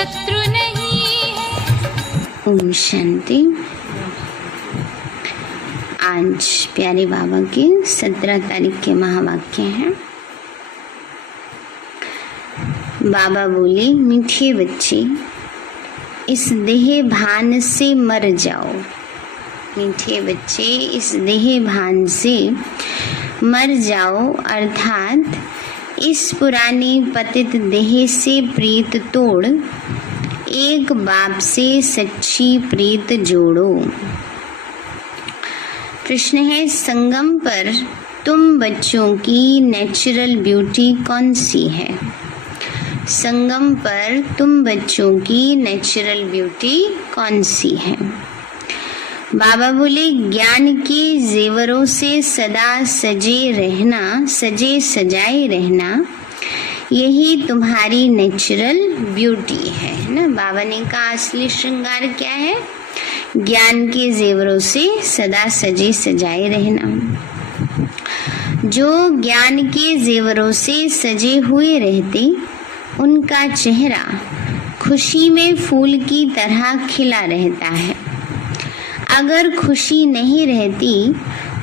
शत्रु नहीं है। ओम शांति। आज प्यारे बाबा के 17 तारीख के महावाक्य हैं। बाबा बोले, मीठे बच्चे, इस देह भान से मर जाओ। मीठे बच्चे, इस देह भान से मर जाओ, अर्थात इस पुरानी पतित देह से प्रीत तोड़ एक बाप से सच्ची प्रीत जोड़ो। प्रश्न है, संगम पर तुम बच्चों की नेचुरल ब्यूटी कौन सी है? संगम पर तुम बच्चों की नेचुरल ब्यूटी कौन सी है? बाबा बोले, ज्ञान के जेवरों से सदा सजे रहना, सजे सजाए रहना, यही तुम्हारी नेचुरल ब्यूटी है ना। बाबा ने कहा असली श्रृंगार क्या है? ज्ञान के जेवरों से सदा सजे सजाए रहना। जो ज्ञान के जेवरों से सजे हुए रहते, उनका चेहरा खुशी में फूल की तरह खिला रहता है। अगर खुशी नहीं रहती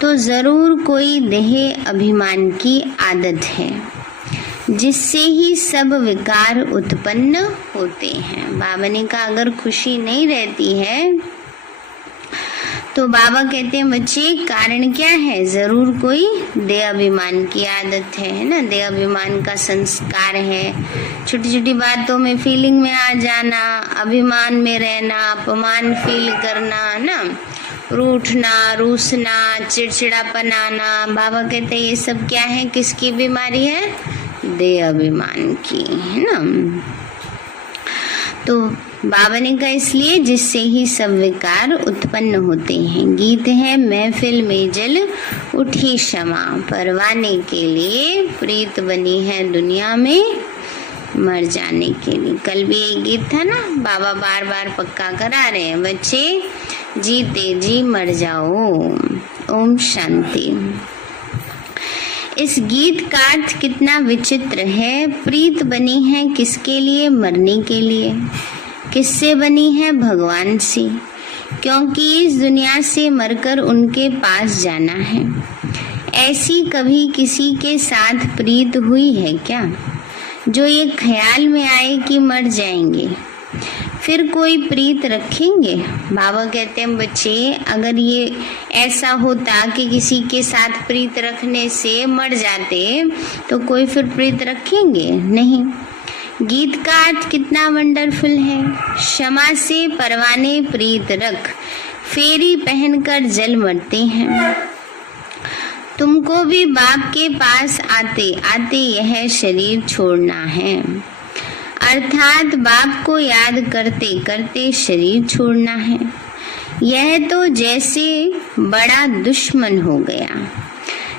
तो जरूर कोई देह अभिमान की आदत है, जिससे ही सब विकार उत्पन्न होते हैं। बाबा ने कहा अगर खुशी नहीं रहती है तो बाबा कहते हैं बच्चे, कारण क्या है? जरूर कोई देह अभिमान की आदत है ना। देह अभिमान का संस्कार है। छोटी छोटी बातों में फीलिंग में आ जाना, अभिमान में रहना, अपमान फील करना ना, रूठना, रूसना, चिड़चिड़ापन आना। बाबा कहते हैं ये सब क्या है? किसकी बीमारी है? देह अभिमान की, है ना। तो बाबा ने कहा इसलिए जिससे ही सब विकार उत्पन्न होते हैं। गीत है, महफिल में जल उठी क्षमा, परवाने के लिए प्रीत बनी है दुनिया में मर जाने के लिए। कल भी एक गीत था ना, बाबा बार बार पक्का करा रहे हैं, बच्चे जीते जी मर जाओ। ओम शांति। इस गीत का अर्थ कितना विचित्र है। प्रीत बनी है किसके लिए? मरने के लिए। किससे बनी है? भगवान से, क्योंकि इस दुनिया से मरकर उनके पास जाना है। ऐसी कभी किसी के साथ प्रीत हुई है क्या, जो ये ख्याल में आए कि मर जाएंगे फिर कोई प्रीत रखेंगे? बाबा कहते हैं बच्चे, अगर ये ऐसा होता कि किसी के साथ प्रीत रखने से मर जाते तो कोई फिर प्रीत रखेंगे? नहीं। गीत का अर्थ कितना वंडरफुल है। क्षमा से परवाने प्रीत रख, फेरी पहनकर जल मरते हैं। तुमको भी बाप के पास आते आते यह शरीर छोड़ना है, अर्थात बाप को याद करते करते शरीर छोड़ना है। यह तो जैसे बड़ा दुश्मन हो गया,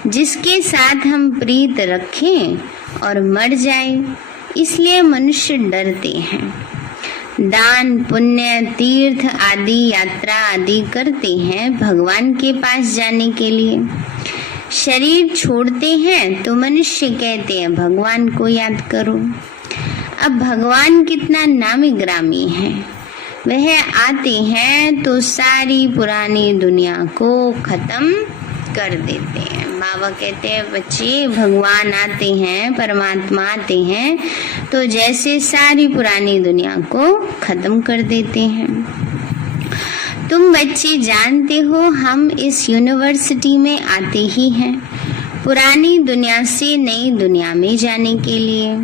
जिसके साथ हम प्रीत रखें और मर जाए, इसलिए मनुष्य डरते हैं। दान, पुण्य, तीर्थ आदि यात्रा आदि करते हैं भगवान के पास जाने के लिए। शरीर छोड़ते हैं तो मनुष्य कहते हैं भगवान को याद करो। अब भगवान कितना नामी ग्रामी है। वह आते हैं तो सारी पुरानी दुनिया को खत्म कर देते हैं। बाबा कहते हैं बच्चे, भगवान आते हैं, परमात्मा आते हैं तो जैसे सारी पुरानी दुनिया को खत्म कर देते हैं। तुम बच्चे जानते हो हम इस यूनिवर्सिटी में आते ही हैं पुरानी दुनिया से नई दुनिया में जाने के लिए।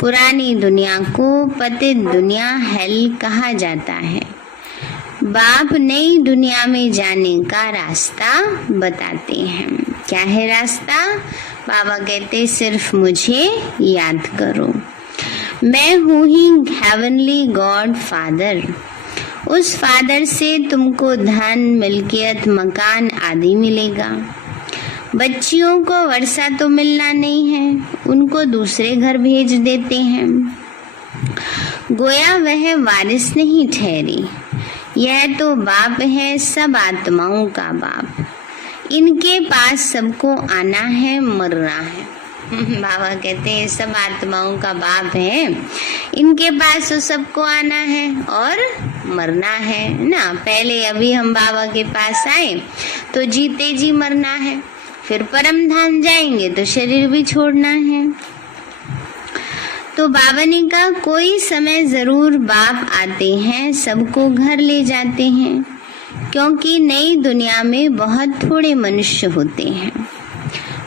पुरानी दुनिया को पतित दुनिया हेल कहा जाता है। बाप नई दुनिया में जाने का रास्ता बताते हैं। क्या है रास्ता? बाबा कहते सिर्फ मुझे याद करो। मैं हूँ ही हेवनली गॉड फादर। उस फादर से तुमको धन, मिल्कियत, मकान आदि मिलेगा। बच्चियों को वर्षा तो मिलना नहीं है, उनको दूसरे घर भेज देते हैं। गोया वह वारिस नहीं ठहरी। यह तो बाप है, सब आत्माओं का बाप। इनके पास सबको आना है, मरना है। बाबा कहते हैं सब आत्माओं का बाप है, इनके पास तो सबको आना है और मरना है ना। पहले अभी हम बाबा के पास आए तो जीते जी मरना है, फिर परम धाम जाएंगे तो शरीर भी छोड़ना है। तो बाबा ने कहा कोई समय जरूर बाप आते हैं, सबको घर ले जाते हैं, क्योंकि नई दुनिया में बहुत थोड़े मनुष्य होते हैं,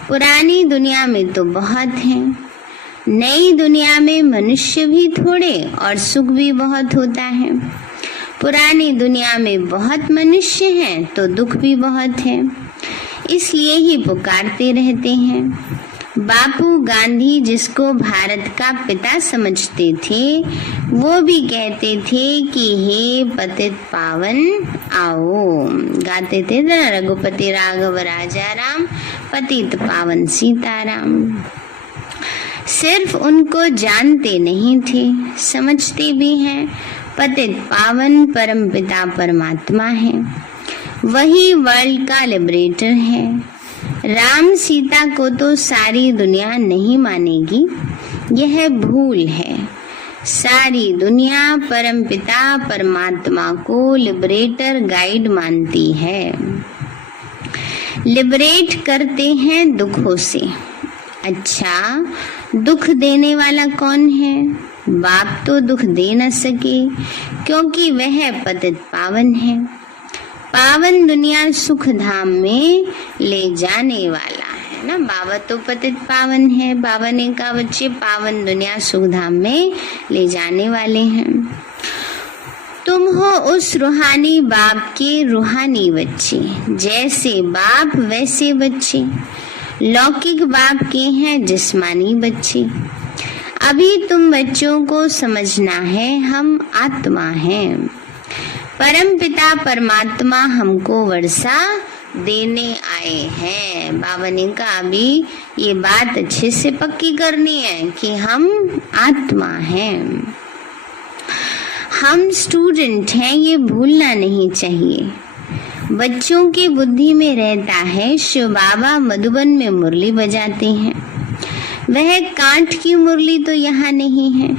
पुरानी दुनिया में तो बहुत हैं। नई दुनिया में मनुष्य भी थोड़े और सुख भी बहुत होता है। पुरानी दुनिया में बहुत मनुष्य हैं तो दुख भी बहुत है, इसलिए ही पुकारते रहते हैं। बापू गांधी जिसको भारत का पिता समझते थे, वो भी कहते थे कि हे पतित पावन आओ। गाते थे ना, रघुपति राघव राजा राम, पतित पावन सीताराम। सिर्फ उनको जानते नहीं थे, समझते भी हैं। पतित पावन परम पिता परमात्मा है, वही वर्ल्ड का लिबरेटर है। राम सीता को तो सारी दुनिया नहीं मानेगी, यह भूल है। सारी दुनिया परम पिता परमात्मा को लिबरेटर गाइड मानती है। लिबरेट करते हैं दुखों से। अच्छा, दुख देने वाला कौन है? बाप तो दुख दे न सके, क्योंकि वह पतित पावन है। पावन दुनिया सुख धाम में ले जाने वाला है ना। बाबा तो पतित पावन है। बाबा ने कहा बच्चे पावन दुनिया सुख धाम में ले जाने वाले हैं। तुम हो उस रूहानी बाप के रूहानी बच्चे, जैसे बाप वैसे बच्चे। लौकिक बाप के हैं जिस्मानी बच्चे। अभी तुम बच्चों को समझना है हम आत्मा हैं। परम पिता परमात्मा हमको वर्षा देने आए हैं। बाबा ने कहा अभी ये बात अच्छे से पक्की करनी है कि हम आत्मा हैं, हम स्टूडेंट हैं, ये भूलना नहीं चाहिए। बच्चों की बुद्धि में रहता है शिव बाबा मधुबन में मुरली बजाते हैं, वह कांठ की मुरली तो यहाँ नहीं है।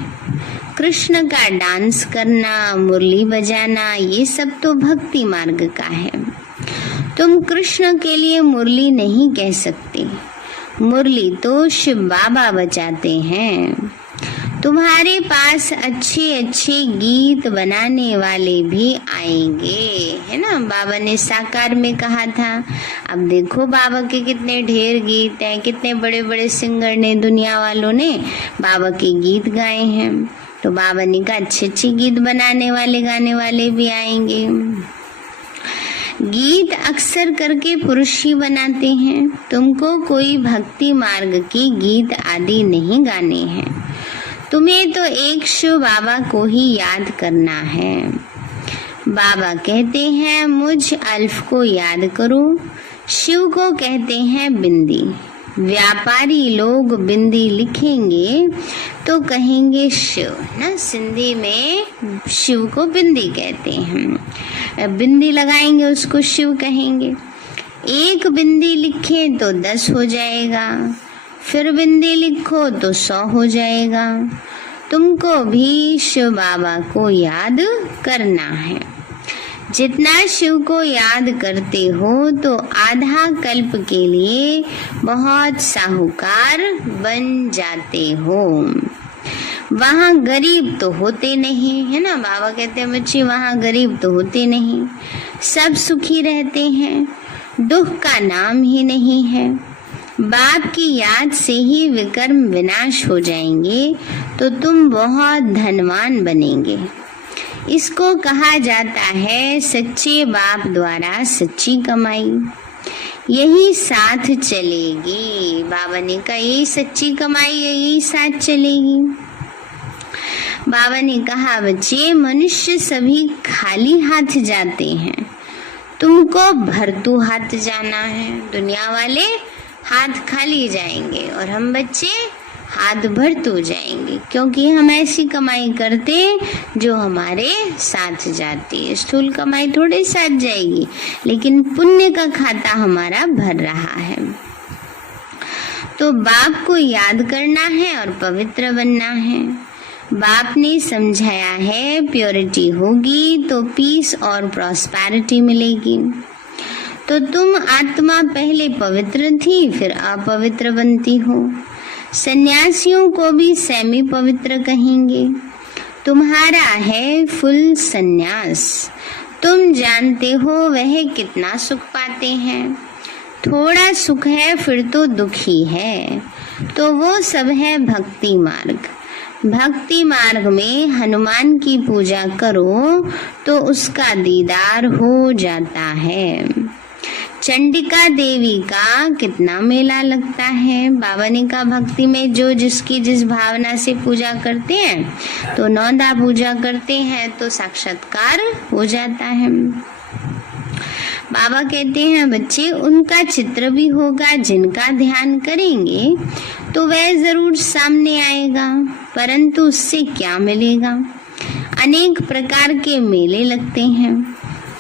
कृष्ण का डांस करना, मुरली बजाना, ये सब तो भक्ति मार्ग का है। तुम कृष्ण के लिए मुरली नहीं कह सकते, मुरली तो शिव बाबा बजाते हैं। तुम्हारे पास अच्छे अच्छे गीत बनाने वाले भी आएंगे, है ना। बाबा ने साकार में कहा था। अब देखो बाबा के कितने ढेर गीत हैं, कितने बड़े बड़े सिंगर ने, दुनिया वालों ने बाबा के गीत गाए हैं। तो बाबा ने कहा अच्छे अच्छे गीत बनाने वाले, गाने वाले भी आएंगे। गीत अक्सर करके पुरुष ही बनाते हैं। तुमको कोई भक्ति मार्ग की गीत आदि नहीं गाने हैं, तुम्हें तो एक शिव बाबा को ही याद करना है। बाबा कहते हैं मुझ अल्फ को याद करो। शिव को कहते हैं बिंदी। व्यापारी लोग बिंदी लिखेंगे तो कहेंगे शिव ना। सिंधी में शिव को बिंदी कहते हैं। बिंदी लगाएंगे उसको शिव कहेंगे। एक बिंदी लिखे तो 10 हो जाएगा, फिर बिंदी लिखो तो 100 हो जाएगा। तुमको भी शिव बाबा को याद करना है। जितना शिव को याद करते हो तो आधा कल्प के लिए बहुत साहूकार बन जाते हो। वहाँ गरीब तो होते नहीं, है ना। बाबा कहते हैं बच्चे वहाँ गरीब तो होते नहीं, सब सुखी रहते हैं, दुख का नाम ही नहीं है। बाप की याद से ही विकर्म विनाश हो जाएंगे तो तुम बहुत धनवान बनेंगे। इसको कहा जाता है सच्चे बाप द्वारा सच्ची कमाई। यही साथ चलेगी। बाबा ने कहा यही सच्ची कमाई है, यही साथ चलेगी। बाबा ने कहा बच्चे मनुष्य सभी खाली हाथ जाते हैं, तुमको भरतू हाथ जाना है। दुनिया वाले हाथ खाली जाएंगे और हम बच्चे हाथ भरतू जाएंगे, क्योंकि हम ऐसी कमाई करते जो हमारे साथ जाती है। स्थूल कमाई थोड़े साथ जाएगी, लेकिन पुण्य का खाता हमारा भर रहा है। तो बाप को याद करना है और पवित्र बनना है। बाप ने समझाया है प्योरिटी होगी तो पीस और प्रॉस्पेरिटी मिलेगी। तो तुम आत्मा पहले पवित्र थी, फिर अपवित्र बनती हो। सन्यासियों को भी सेमी पवित्र कहेंगे। तुम्हारा है फुल सन्यास। तुम जानते हो वह कितना सुख पाते हैं। थोड़ा सुख है फिर तो दुखी है, तो वो सब है भक्ति मार्ग। भक्ति मार्ग में हनुमान की पूजा करो तो उसका दीदार हो जाता है। चंडिका देवी का कितना मेला लगता है। बाबा ने कहा भक्ति में जो जिसकी जिस भावना से पूजा करते हैं, तो 9 पूजा करते हैं तो साक्षात्कार हो जाता है। बाबा कहते हैं बच्चे उनका चित्र भी होगा, जिनका ध्यान करेंगे तो वह जरूर सामने आएगा, परंतु उससे क्या मिलेगा। अनेक प्रकार के मेले लगते हैं,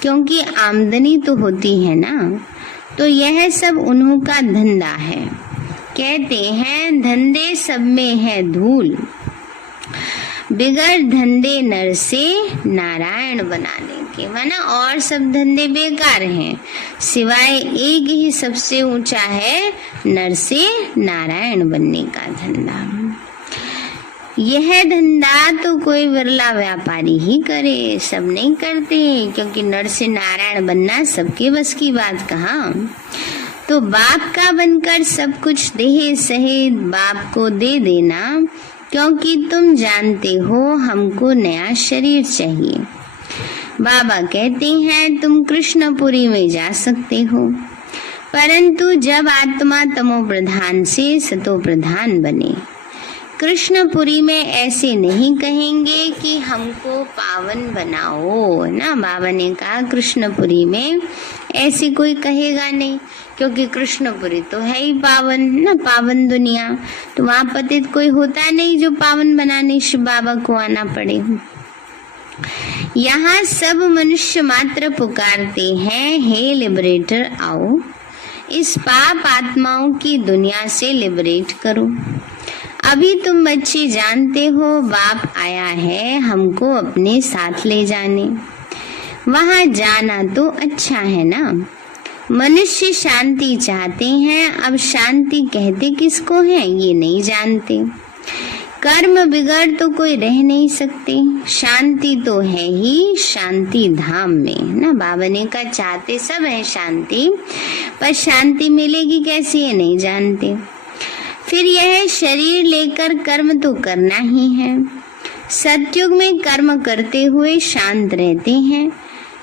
क्योंकि आमदनी तो होती है ना। तो यह सब उन्हों का धंधा है। कहते हैं धंधे सब में है धूल, बिगड़ धंधे नर से नारायण बनाने के। माना और सब धंधे बेकार हैं, सिवाय एक ही सबसे ऊंचा है नर से नारायण बनने का धंधा। यह धंधा तो कोई विरला व्यापारी ही करे, सब नहीं करते, क्योंकि नर से नारायण बनना सबके बस की बात कहाँ। तो बाप का बनकर सब कुछ देह सहित बाप को दे देना, क्योंकि तुम जानते हो हमको नया शरीर चाहिए। बाबा कहते हैं तुम कृष्णपुरी में जा सकते हो, परंतु जब आत्मा तमो प्रधान से सतो प्रधान बने। कृष्णपुरी में ऐसे नहीं कहेंगे कि हमको पावन बनाओ ना। बाबा ने कहा कृष्णपुरी में ऐसे कोई कहेगा नहीं, क्योंकि कृष्णपुरी तो है ही पावन ना, पावन दुनिया। तो वहाँ पतित कोई होता नहीं जो पावन बनाने शिव बाबा को आना पड़े। यहाँ सब मनुष्य मात्र पुकारते हैं हे लिबरेटर आओ, इस पाप आत्माओं की दुनिया से लिबरेट करो। अभी तुम बच्चे जानते हो बाप आया है हमको अपने साथ ले जाने। वहाँ जाना तो अच्छा है ना। मनुष्य शांति चाहते हैं, अब शांति कहते किसको है ये नहीं जानते। कर्म बिगड़ तो कोई रह नहीं सकते, शांति तो है ही शांति धाम में ना। बाबा ने कहा चाहते सब है शांति, पर शांति मिलेगी कैसे ये नहीं जानते। फिर यह शरीर लेकर कर्म तो करना ही है। सतयुग में कर्म करते हुए शांत रहते हैं,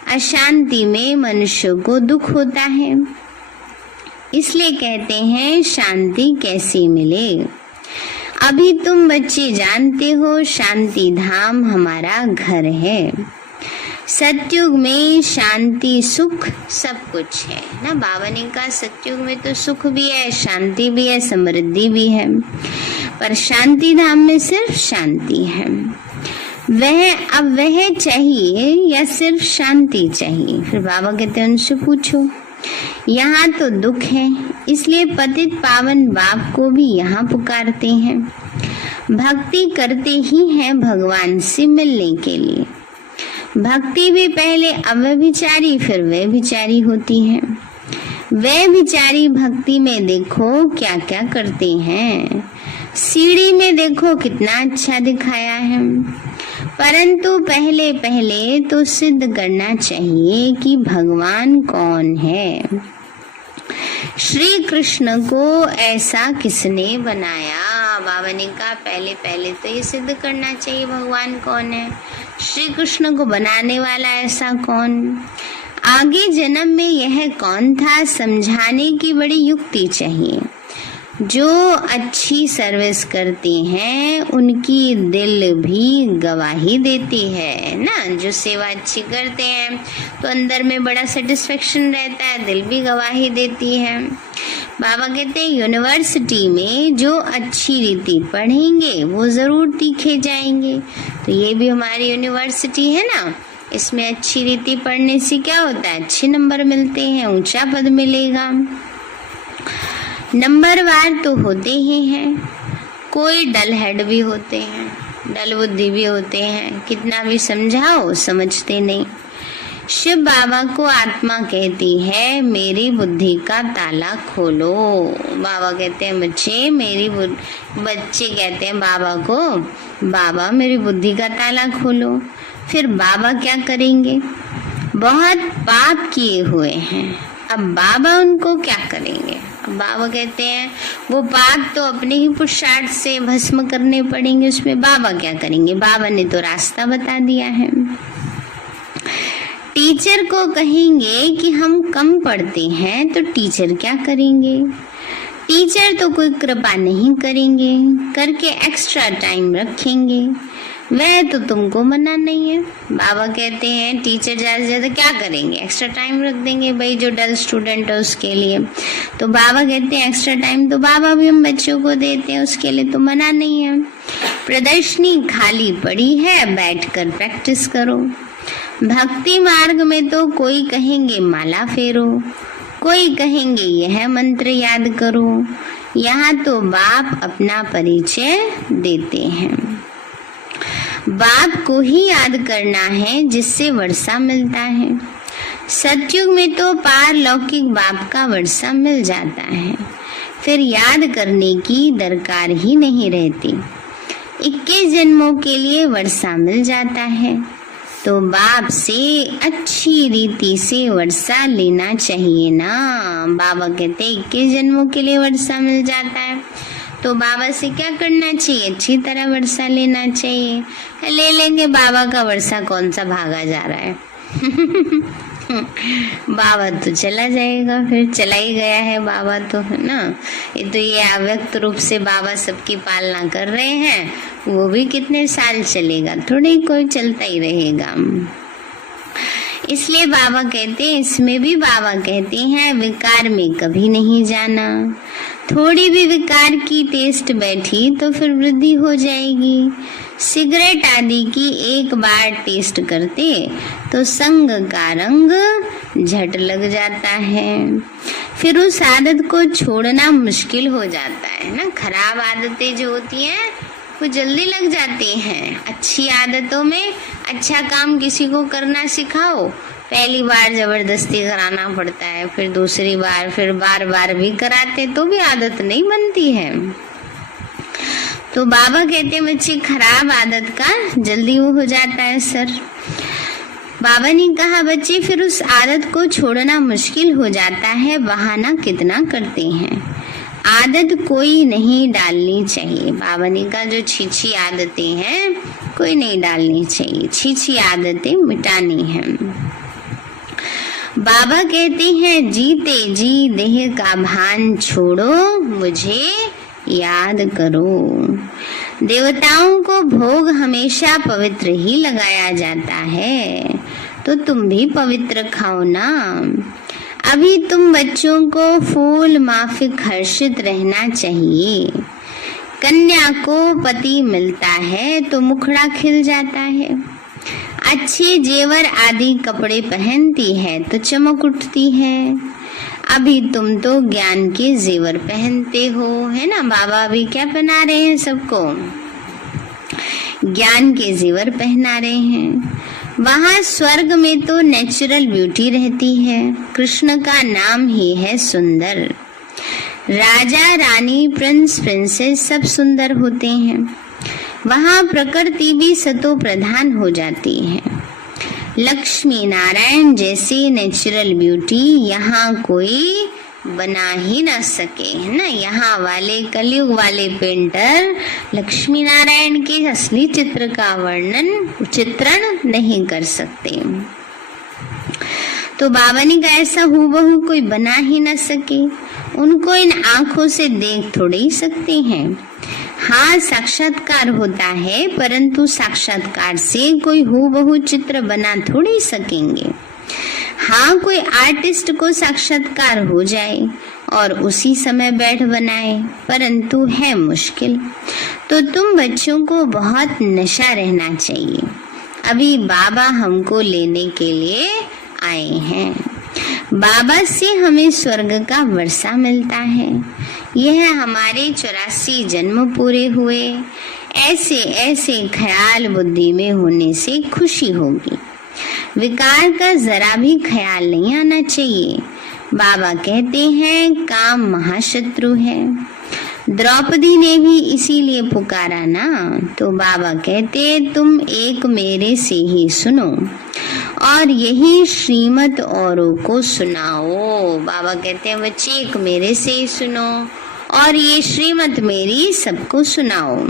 अशांति में मनुष्य को दुख होता है। इसलिए कहते हैं शांति कैसे मिले। अभी तुम बच्चे जानते हो शांति धाम हमारा घर है। सतयुग में शांति सुख सब कुछ है ना। बाबा ने कहा सतयुग में तो सुख भी है, शांति भी है, समृद्धि भी है, पर शांति धाम में सिर्फ शांति है। वह चाहिए या सिर्फ शांति चाहिए। फिर बाबा कहते हैं उनसे पूछो। यहाँ तो दुख है, इसलिए पतित पावन बाप को भी यहाँ पुकारते हैं। भक्ति करते ही हैं भगवान से मिलने के लिए। भक्ति भी पहले अव्यभिचारी फिर व्यभिचारी होती है। व्यभिचारी भक्ति में देखो क्या क्या करते हैं। सीढ़ी में देखो कितना अच्छा दिखाया है, परंतु पहले पहले तो सिद्ध करना चाहिए कि भगवान कौन है। श्री कृष्ण को ऐसा किसने बनाया। बाबा ने कहा पहले पहले तो ये सिद्ध करना चाहिए भगवान कौन है। श्री कृष्ण को बनाने वाला ऐसा कौन, आगे जन्म में यह कौन था, समझाने की बड़ी युक्ति चाहिए। जो अच्छी सर्विस करते हैं उनकी दिल भी गवाही देती है ना। जो सेवा अच्छी करते हैं तो अंदर में बड़ा सेटिस्फेक्शन रहता है, दिल भी गवाही देती है। बाबा कहते हैं यूनिवर्सिटी में जो अच्छी रीति पढ़ेंगे वो जरूर तीखे जाएंगे। तो ये भी हमारी यूनिवर्सिटी है ना, इसमें अच्छी रीति पढ़ने से क्या होता है, अच्छे नंबर मिलते हैं, ऊंचा पद मिलेगा। नंबरवार तो होते ही हैं, कोई डल हेड भी होते हैं, डल बुद्धि भी होते हैं, कितना भी समझाओ समझते नहीं। शिव बाबा को आत्मा कहती है मेरी बुद्धि का ताला खोलो। बाबा कहते हैं बच्चे कहते हैं बाबा को, बाबा मेरी बुद्धि का ताला खोलो। फिर बाबा क्या करेंगे? बहुत पाप किए हुए हैं, अब बाबा उनको क्या करेंगे? अब बाबा कहते हैं वो पाप तो अपने ही पुरुषार्थ से भस्म करने पड़ेंगे, उसमें बाबा क्या करेंगे? बाबा ने तो रास्ता बता दिया है। टीचर को कहेंगे कि हम कम पढ़ते हैं तो टीचर क्या करेंगे? टीचर तो कोई कृपा नहीं करेंगे, करके एक्स्ट्रा टाइम रखेंगे, वह तो तुमको मना नहीं है। बाबा कहते हैं टीचर ज्यादा से ज्यादा क्या करेंगे? एक्स्ट्रा टाइम रख देंगे भाई, जो डल स्टूडेंट है उसके लिए। तो बाबा कहते हैं एक्स्ट्रा टाइम तो बाबा भी हम बच्चों को देते हैं, उसके लिए तो मना नहीं है। प्रदर्शनी खाली पड़ी है, बैठकर प्रैक्टिस करो। भक्ति मार्ग में तो कोई कहेंगे माला फेरो, कोई कहेंगे यह मंत्र याद करो। यहाँ तो बाप अपना परिचय देते हैं। बाप को ही याद करना है जिससे वर्षा मिलता है। सतयुग में तो पारलौकिक बाप का वर्षा मिल जाता है, फिर याद करने की दरकार ही नहीं रहती। 21 जन्मों के लिए वर्षा मिल जाता है, तो बाप से अच्छी रीति से वर्षा लेना चाहिए ना। बाबा कहते हैं 21 जन्मों के लिए वर्षा मिल जाता है, तो बाबा से क्या करना चाहिए? अच्छी तरह वर्षा लेना चाहिए। ले लेंगे, बाबा का वर्षा कौन सा भागा जा रहा है? बाबा तो चला जाएगा, फिर चला ही गया है बाबा तो, है ना। ये अव्यक्त रूप से बाबा सबकी पालना कर रहे हैं, वो भी कितने साल चलेगा? थोड़ी कोई चलता ही रहेगा। इसलिए बाबा कहते हैं, इसमें भी बाबा कहते हैं विकार में कभी नहीं जाना। थोड़ी भी विकार की टेस्ट बैठी तो फिर वृद्धि हो जाएगी। सिगरेट आदि की एक बार टेस्ट करते तो संग का रंग झट लग जाता है, फिर उस आदत को छोड़ना मुश्किल हो जाता है ना। खराब आदतें जो होती हैं वो जल्दी लग जाती हैं। अच्छी आदतों में अच्छा काम किसी को करना सिखाओ, पहली बार जबरदस्ती कराना पड़ता है, फिर दूसरी बार, फिर बार बार भी कराते तो भी आदत नहीं बनती है। तो बाबा कहते हैं बच्चे खराब आदत का जल्दी वो हो जाता है सर। बाबा ने कहा बच्चे फिर उस आदत को छोड़ना मुश्किल हो जाता है, बहाना कितना करते हैं। आदत कोई नहीं डालनी चाहिए। बाबा ने कहा जो छीछी आदतें हैं कोई नहीं डालनी चाहिए, छीछी आदतें मिटानी हैं। बाबा कहते हैं जीते जी देह का भान छोड़ो, मुझे याद करो। देवताओं को भोग हमेशा पवित्र ही लगाया जाता है, तो तुम भी पवित्र खाओ ना। अभी तुम बच्चों को फूल माफिक हर्षित रहना चाहिए। कन्या को पति मिलता है तो मुखड़ा खिल जाता है, अच्छे जेवर आदि कपड़े पहनती है तो चमक उठती है। अभी तुम तो ज्ञान के जेवर पहनते हो, है ना। बाबा अभी क्या पहना रहे हैं सबको? ज्ञान के जेवर पहना रहे हैं। वहाँ स्वर्ग में तो नेचुरल ब्यूटी रहती है, कृष्ण का नाम ही है सुंदर। राजा रानी प्रिंस प्रिंसेस सब सुंदर होते हैं। वहाँ प्रकृति भी सतो प्रधान हो जाती है। लक्ष्मी नारायण जैसी नेचुरल ब्यूटी यहाँ कोई बना ही ना सके, है ना। यहाँ वाले कलयुग वाले पेंटर लक्ष्मी नारायण के असली चित्र का चित्रण नहीं कर सकते। तो बाबा ने कहा ऐसा हूबहू कोई बना ही ना सके। उनको इन आंखों से देख थोड़े ही सकते हैं। हाँ साक्षात्कार होता है, परंतु साक्षात्कार से कोई हूबहू चित्र बना थोड़ी सकेंगे। हाँ कोई आर्टिस्ट को साक्षात्कार हो जाए और उसी समय बैठ बनाए, परंतु है मुश्किल। तो तुम बच्चों को बहुत नशा रहना चाहिए। अभी बाबा हमको लेने के लिए आए हैं। बाबा से हमें स्वर्ग का वर्षा मिलता है। यह हमारे 84 जन्म पूरे हुए। ऐसे ऐसे ख्याल बुद्धि में होने से खुशी होगी। विकार का जरा भी ख्याल नहीं आना चाहिए। बाबा कहते हैं काम महाशत्रु है। द्रौपदी ने भी इसीलिए पुकारा ना, तो बाबा कहते तुम एक मेरे से ही सुनो और यही श्रीमत औरों को सुनाओ। बाबा कहते हैं बच्चे एक मेरे से ही सुनो और ये श्रीमत मेरी सबको सुनाओ।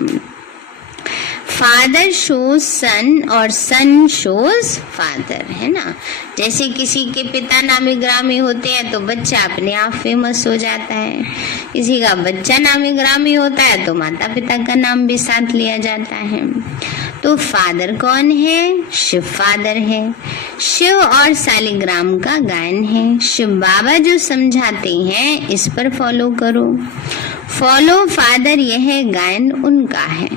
फादर शोज सन और सन शोज फादर, है ना। जैसे किसी के पिता नामी ग्रामी होते हैं तो बच्चा अपने आप फेमस हो जाता है। किसी का बच्चा नामी ग्रामी होता है तो माता पिता का नाम भी साथ लिया जाता है। तो फादर कौन है? शिव फादर है। शिव और सालिग्राम का गायन है। शिव बाबा जो समझाते हैं इस पर फॉलो करो। फॉलो फादर, यह गायन उनका है।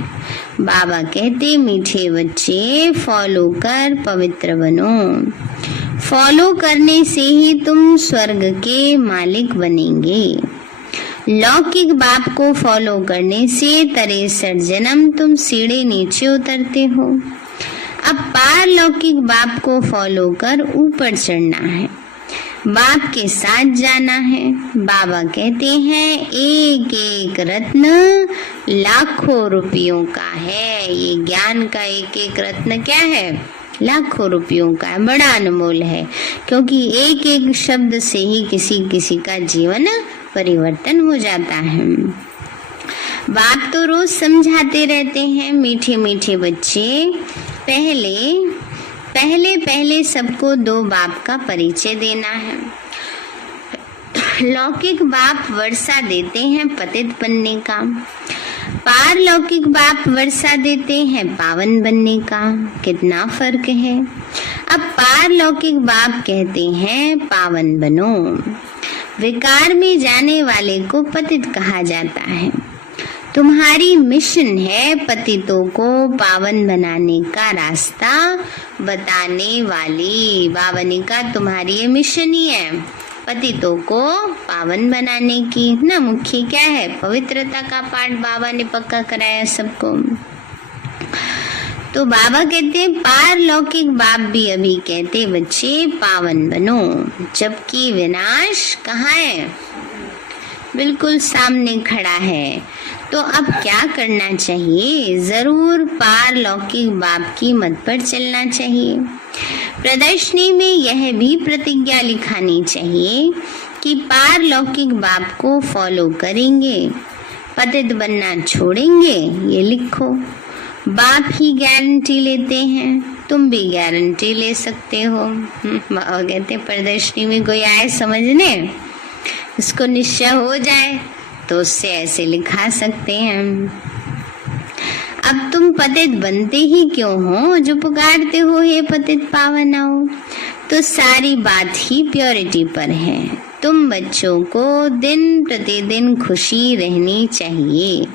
बाबा कहते मीठे बच्चे फॉलो कर पवित्र बनो। फॉलो करने से ही तुम स्वर्ग के मालिक बनेंगे। लौकिक बाप को फॉलो करने से 63 जन्म तुम सीढ़े नीचे उतरते हो। अब पारलौकिक बाप को फॉलो कर ऊपर चढ़ना है, बाप के साथ जाना है। बाबा कहते हैं एक एक रत्न लाखों रुपयों का है। ये ज्ञान का एक एक रत्न क्या है? लाखों रुपयों का है, बड़ा अनमोल है। क्योंकि एक एक शब्द से ही किसी किसी का जीवन परिवर्तन हो जाता है। बाप तो रोज समझाते रहते हैं मीठे मीठे बच्चे, पहले सबको 2 बाप का परिचय देना है। लौकिक बाप वर्षा देते हैं पतित बनने का, पारलौकिक बाप वर्षा देते हैं पावन बनने का। कितना फर्क है। अब पारलौकिक बाप कहते हैं पावन बनो। विकार में जाने वाले को पतित कहा जाता है। तुम्हारी मिशन है पतितों को पावन बनाने का रास्ता बताने वाली। बाबा ने कहा तुम्हारी ये मिशन ही है, पतितों को पावन बनाने की ना। मुख्य क्या है? पवित्रता का पाठ बाबा ने पक्का कराया सबको। तो बाबा कहते हैं पारलौकिक बाप भी अभी कहते बच्चे पावन बनो, जबकि विनाश कहाँ है? बिल्कुल सामने खड़ा है। तो अब क्या करना चाहिए? जरूर पारलौकिक बाप की मत पर चलना चाहिए। प्रदर्शनी में यह भी प्रतिज्ञा लिखानी चाहिए कि पारलौकिक बाप को फॉलो करेंगे, पतित बनना छोड़ेंगे। ये लिखो। बाप ही गारंटी लेते हैं, तुम भी गारंटी ले सकते हो। कहते प्रदर्शनी में कोई आए समझने, इसको निश्चय हो जाए तो उससे ऐसे लिखा सकते हैं। अब तुम पतित बनते ही क्यों हो जो पुकारते हो हे पतित पावन आओ? तो सारी बात ही प्योरिटी पर है। तुम बच्चों को दिन प्रतिदिन खुशी रहनी चाहिए।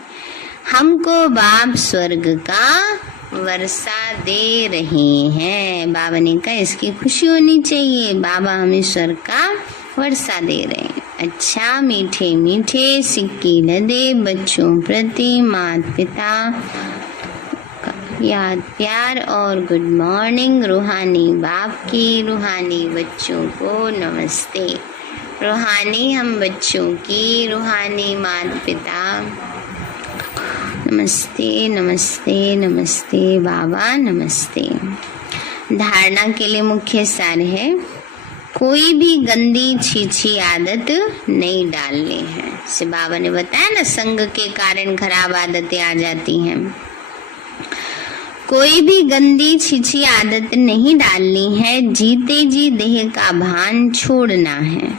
हमको बाप स्वर्ग का वर्षा दे रहे हैं। बाबा ने कहा इसकी खुशी होनी चाहिए, बाबा हमें स्वर्ग का वर्षा दे रहे हैं। अच्छा मीठे मीठे सिक्के लदे बच्चों प्रति माता पिता याद प्यार और गुड मॉर्निंग। रूहानी बाप की रूहानी बच्चों को नमस्ते। रूहानी हम बच्चों की रूहानी माता पिता नमस्ते नमस्ते नमस्ते बाबा नमस्ते। धारणा के लिए मुख्य सार है कोई भी गंदी छीछी आदत नहीं डालनी है। से बाबा ने बताया ना संग के कारण खराब आदतें आ जाती हैं। कोई भी गंदी छीछी आदत नहीं डालनी है। जीते जी देह का भान छोड़ना है।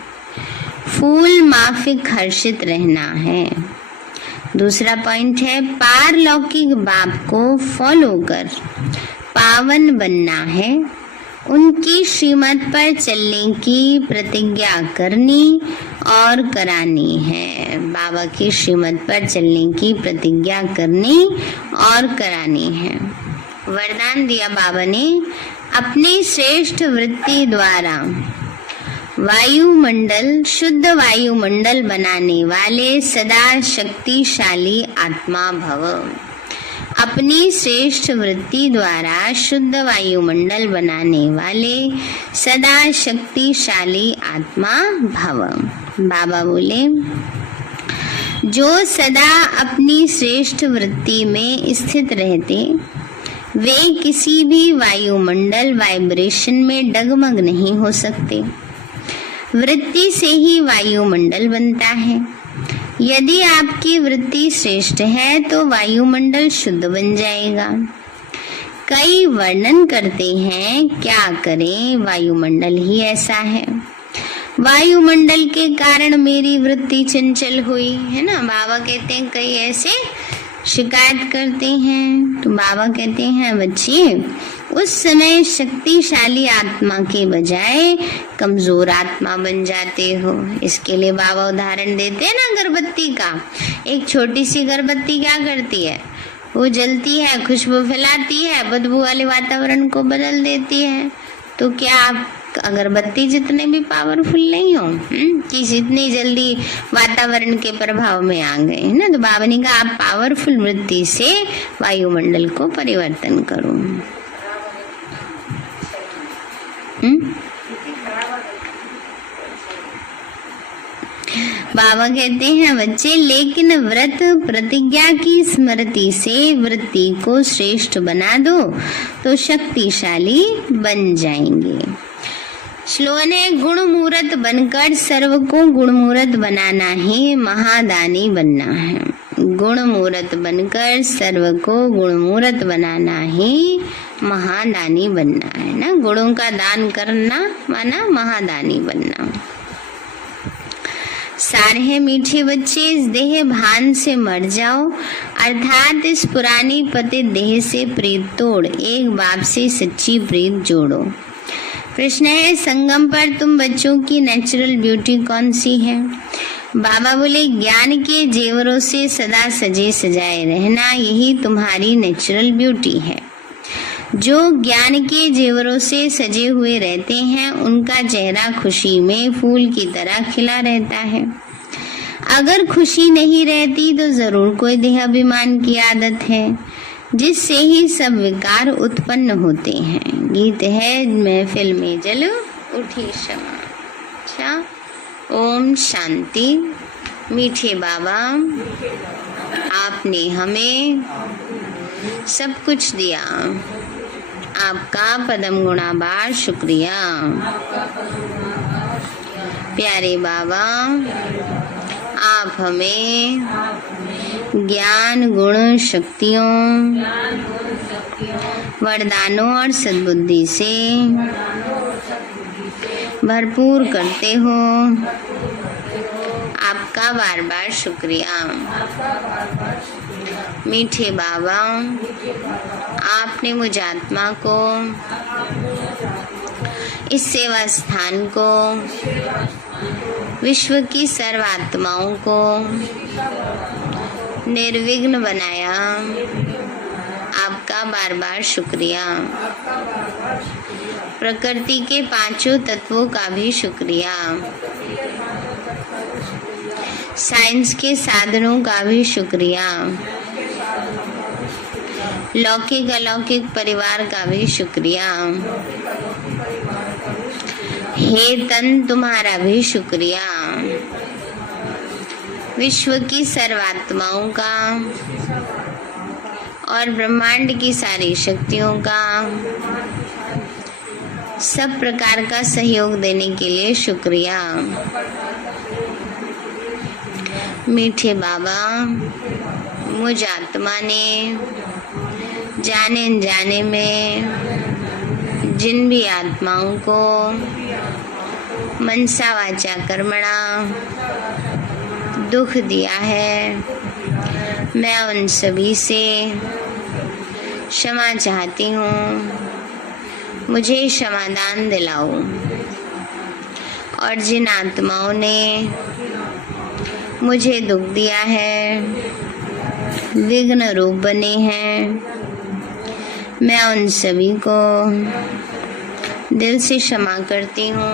फूल माफिक हर्षित रहना है। दूसरा पॉइंट है पारलौकिक बाप को फॉलो कर पावन बनना है। उनकी श्रीमत पर चलने की प्रतिज्ञा करनी और करानी है। बाबा की श्रीमत पर चलने की प्रतिज्ञा करनी और करानी है। वरदान दिया बाबा ने अपनी श्रेष्ठ वृत्ति द्वारा वायुमंडल, शुद्ध वायुमंडल बनाने वाले सदा शक्तिशाली आत्मा भव। अपनी श्रेष्ठ वृत्ति द्वारा शुद्ध वायुमंडल बनाने वाले सदा शक्तिशाली आत्मा भव। बाबा बोले, जो सदा अपनी श्रेष्ठ वृत्ति में स्थित रहते, वे किसी भी वायुमंडल वाइब्रेशन में डगमग नहीं हो सकते। वृत्ति से ही वायुमंडल बनता है। यदि आपकी वृत्ति श्रेष्ठ है तो वायुमंडल शुद्ध बन जाएगा। कई वर्णन करते हैं, क्या करें, वायुमंडल ही ऐसा है। वायुमंडल के कारण मेरी वृत्ति चंचल हुई है ना। बाबा कहते हैं, कई ऐसे शिकायत करते हैं तो बाबा कहते हैं, बच्चे उस समय शक्तिशाली आत्मा के बजाय कमजोर आत्मा बन जाते हो। इसके लिए बाबा उदाहरण देते हैं ना अगरबत्ती का। एक छोटी सी अगरबत्ती क्या करती है, वो जलती है, खुशबू फैलाती है, बदबू वाले वातावरण को बदल देती है। तो क्या आप अगरबत्ती जितने भी पावरफुल नहीं हो कि जितनी जल्दी वातावरण के प्रभाव में आ गए है ना। तो बाबा ने कहा, आप पावरफुल वृत्ति से वायुमंडल को परिवर्तन करो। बाबा कहते हैं, बच्चे लेकिन व्रत प्रतिज्ञा की स्मृति से वृत्ति को श्रेष्ठ बना दो तो शक्तिशाली बन जाएंगे। श्लोक है, गुण मूर्त बनकर सर्व को गुण मूर्त बनाना ही महादानी बनना है। गुण मूर्त बनकर सर्व को गुण मूर्त बनाना ही महादानी बनना है ना। गुणों का दान करना माना महादानी बनना। सार है मीठे बच्चे, इस देह भान से मर जाओ, अर्थात इस पुरानी पतित देह से प्रीत तोड़, एक बाप से सच्ची प्रीत जोड़ो। प्रश्न है, संगम पर तुम बच्चों की नेचुरल ब्यूटी कौन सी है? बाबा बोले, ज्ञान के जेवरों से सदा सजे सजाए रहना, यही तुम्हारी नेचुरल ब्यूटी है। जो ज्ञान के जेवरों से सजे हुए रहते हैं, उनका चेहरा खुशी में फूल की तरह खिला रहता है। अगर खुशी नहीं रहती तो जरूर कोई देहाभिमान की आदत है, जिससे ही सब विकार उत्पन्न होते हैं। गीत है, महफिल में जल उठी क्षमा। अच्छा, ओम शांति। मीठे बाबा, आपने हमें सब कुछ दिया, आपका पदम गुणाबार शुक्रिया। प्यारे बाबा, आप हमें ज्ञान, गुण, शक्तियों, वरदानों और सद्बुद्धि से भरपूर करते हो। आपका बार बार शुक्रिया। मीठे बाबा, आपने मुझ आत्मा को, इस सेवा स्थान को, विश्व की सर्व आत्माओं को निर्विघ्न बनाया। आपका बार बार शुक्रिया। प्रकृति के पांचों तत्वों का भी शुक्रिया। साइंस के साधनों का भी शुक्रिया। लौकिक अलौकिक परिवार का भी शुक्रिया। हे तन, तुम्हारा भी शुक्रिया। विश्व की सर्वात्माओं का और ब्रह्मांड की सारी शक्तियों का सब प्रकार का सहयोग देने के लिए शुक्रिया। मीठे बाबा, मुझ आत्मा ने जाने अनजाने में जिन भी आत्माओं को मनसा वाचा कर्मणा दुख दिया है, मैं उन सभी से क्षमा चाहती हूँ। मुझे क्षमादान दिलाओ। और जिन आत्माओं ने मुझे दुख दिया है, विघ्न रूप बने हैं, मैं उन सभी को दिल से क्षमा करती हूँ।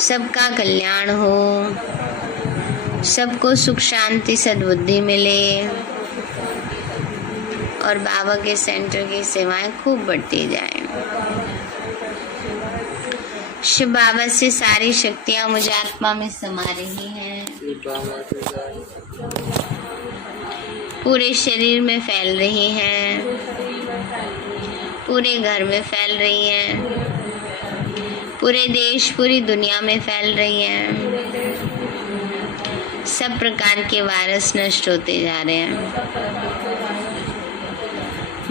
सबका कल्याण हो, सबको सुख शांति सद्बुद्धि मिले और बाबा के सेंटर की सेवाएं खूब बढ़ती जाएं। शिव बाबा से सारी शक्तियां मुझ आत्मा में समा रही हैं, पूरे शरीर में फैल रही हैं, पूरे घर में फैल रही हैं, पूरे देश पूरी दुनिया में फैल रही हैं। सब प्रकार के वायरस नष्ट होते जा रहे हैं।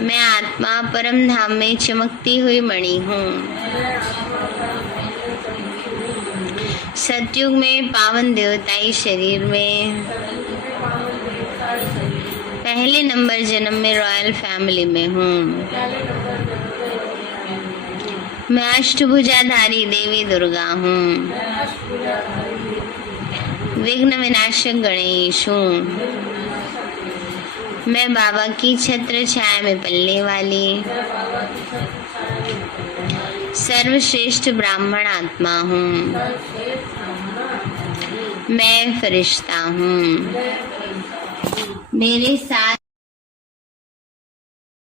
मैं आत्मा परम धाम में चमकती हुई मणि हूँ। सतयुग में पावन देवताई शरीर में पहले नंबर जन्म में रॉयल फैमिली में हूँ। मैं अष्टभुजाधारी देवी दुर्गा हूँ। विघ्न विनाशक गणेश हूँ। मैं बाबा की छत्र छाया में पलने वाली सर्वश्रेष्ठ ब्राह्मण आत्मा हूँ। मैं फरिश्ता हूँ। मेरे साथ